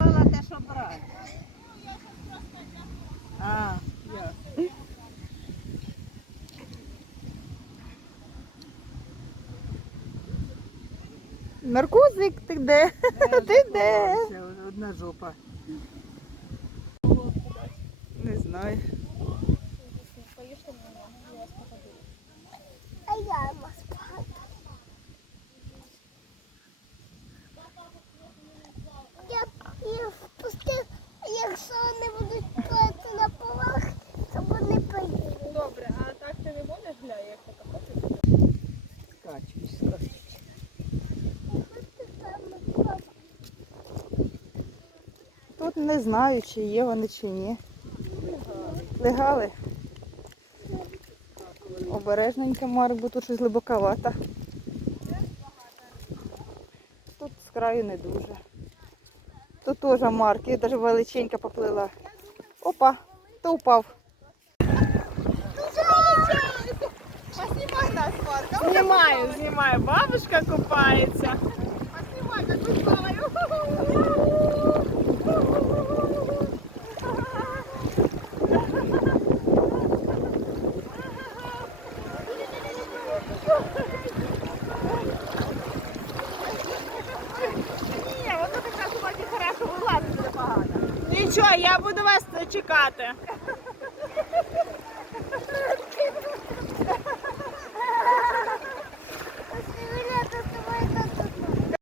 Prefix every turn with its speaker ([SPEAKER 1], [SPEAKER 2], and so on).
[SPEAKER 1] Мала те, що брати. А, ясно.
[SPEAKER 2] Маркузик, ти де? Ти де?
[SPEAKER 1] Одна жопа.
[SPEAKER 2] Не знаю.
[SPEAKER 3] А я вас спати. Я, я впустив, якщо вони будуть плати на полах, то вони поїдуть.
[SPEAKER 4] Добре, а так ти не будеш гля, як така хочеш?
[SPEAKER 1] Скачуть, скачуть.
[SPEAKER 2] Тут не знаю, чи є вони, чи ні. Легали. Обережненько, Марк, бо тут щось глибоковато. Тут з краю не дуже. Тут теж Марк, і навіть величенька поплила. Опа, то упав.
[SPEAKER 4] Знімаю, знімаю. Бабушка купається. Ні, воно у воді хорошо вилазить буде. Нічого, я буду вас чекати.